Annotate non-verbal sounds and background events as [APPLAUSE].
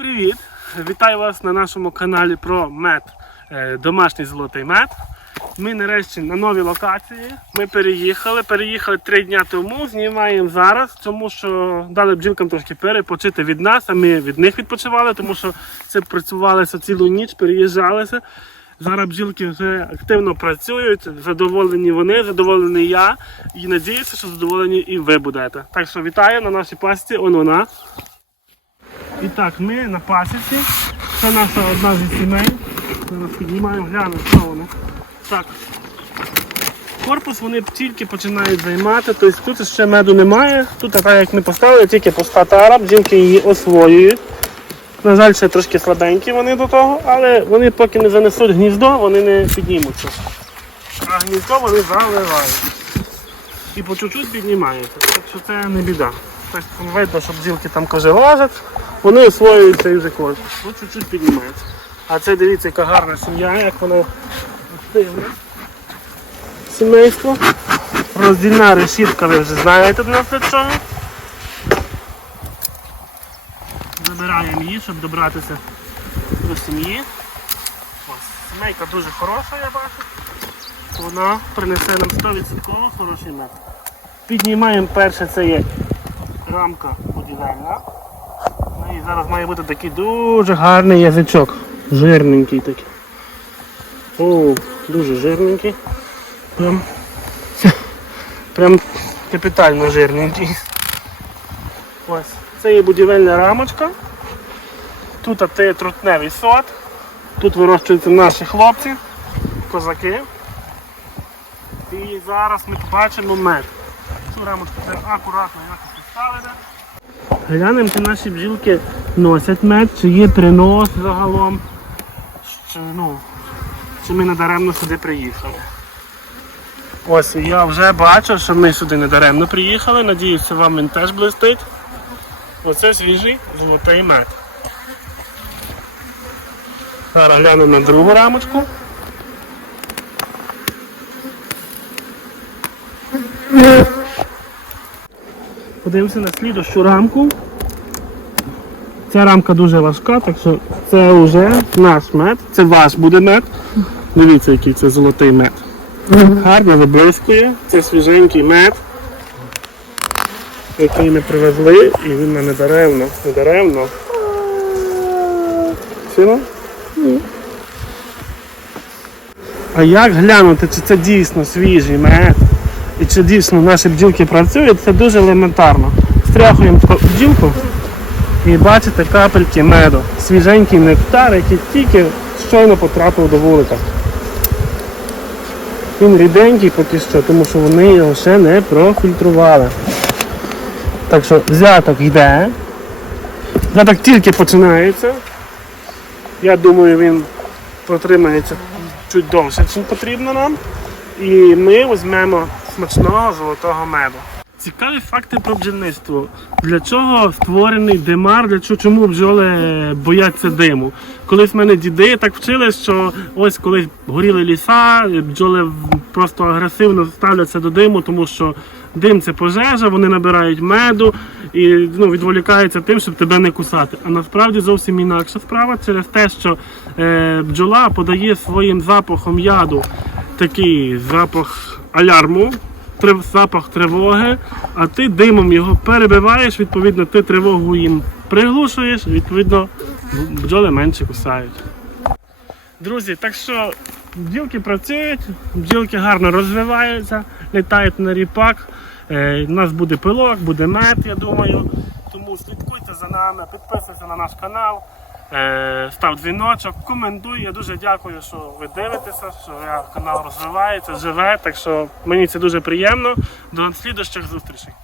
Привіт! Вітаю вас на нашому каналі про мед, е, домашній золотий мед. Ми нарешті на новій локації. Ми переїхали. Переїхали три дні тому. Знімаємо зараз, тому що дали бджілкам трошки перепочити від нас, а ми від них відпочивали, тому що це працювалися цілу ніч, переїжджалися. Зараз бджілки вже активно працюють, задоволені вони, задоволений я. І надіюся, що задоволені і ви будете. Так що вітаю на нашій пасті. Он вона. І так, ми на пасіці. Це наша одна зі сімей. Зараз піднімаємо, глянемо, що воно. Так. Корпус вони тільки починають займати, тобто тут ще меду немає. Тут, так як ми поставили, тільки пуста тара, бджілки її освоюють. На жаль, ще трошки слабенькі вони до того, але вони поки не занесуть гніздо, вони не піднімуться. А гніздо вони заливають. І по чуть-чуть піднімаються. Так що це не біда. Тобто видно, що бджілки там каже лазять, вони освоюють цей вже корпус. Ось чуть-чуть піднімаються. А це дивіться, яка гарна сім'я, як воно активне. Сімейство. Роздільна решітка, ви вже знаєте для чого. Забираємо її, щоб добратися до сім'ї. Ось, сімейка дуже хороша, я бачу. Вона принесе нам 100% хороший мед. Піднімаємо перше, це є рамка будівельна. В неї зараз має бути такий дуже гарний язичок. Жирненький такий. О, дуже жирненький. Прям, [LAUGHS] прям капітально жирненький. Ось. Це є будівельна рамочка. Тут є трутневий сад. Тут вирощуються наші хлопці, козаки. І зараз ми бачимо мед. Цю рамочку це акуратно якось. Глянемо, чи наші бджілки носять мед, чи є принос загалом. Чи, ну, чи ми надаремно сюди приїхали. Ось я вже бачу, що ми сюди недаремно приїхали. Надіюся, вам він теж блистить. Оце свіжий золотий мед. Зараз глянемо на другу рамочку. Подивимося на слідущу рамку. Ця рамка дуже важка, так що це вже наш мед, це ваш буде мед. Дивіться, який це золотий мед. Гарно виблискує, це свіженький мед, який ми привезли, і він не даремно, не даремно. Сіно? А як глянути, чи це дійсно свіжий мед? І чи дійсно наші бджілки працюють, це дуже елементарно. Стряхуємо бджілку і бачите капельки меду. Свіженький нектар, який тільки щойно потрапив до вулика. Він ріденький поки що, тому що вони його ще не профільтрували. Так що взяток йде. Взяток тільки починається. Я думаю, він протримається чуть довше, ніж потрібно нам. І ми візьмемо смачного золотого меду. Цікаві факти про бджільництво. Для чого створений димар, для чого чому бджоли бояться диму? Колись в мене діди так вчили, що ось коли горіли ліса, бджоли просто агресивно ставляться до диму, тому що дим це пожежа, вони набирають меду і ну, відволікаються тим, щоб тебе не кусати. А насправді зовсім інакша справа через те, що е, бджола подає своїм запахом яду такий запах алярму, запах тривоги, а ти димом його перебиваєш, відповідно, ти тривогу їм приглушуєш, відповідно, бджоли менше кусають. Друзі, так що бджілки працюють, бджілки гарно розвиваються, літають на ріпак. Е, У нас буде пилок, буде мед, я думаю. Тому слідкуйте за нами, підписуйтесь на наш канал, став дзвіночок, коментуй. Я дуже дякую, що ви дивитеся, що канал розвивається, живе. Так що мені це дуже приємно. До слідущих зустрічей.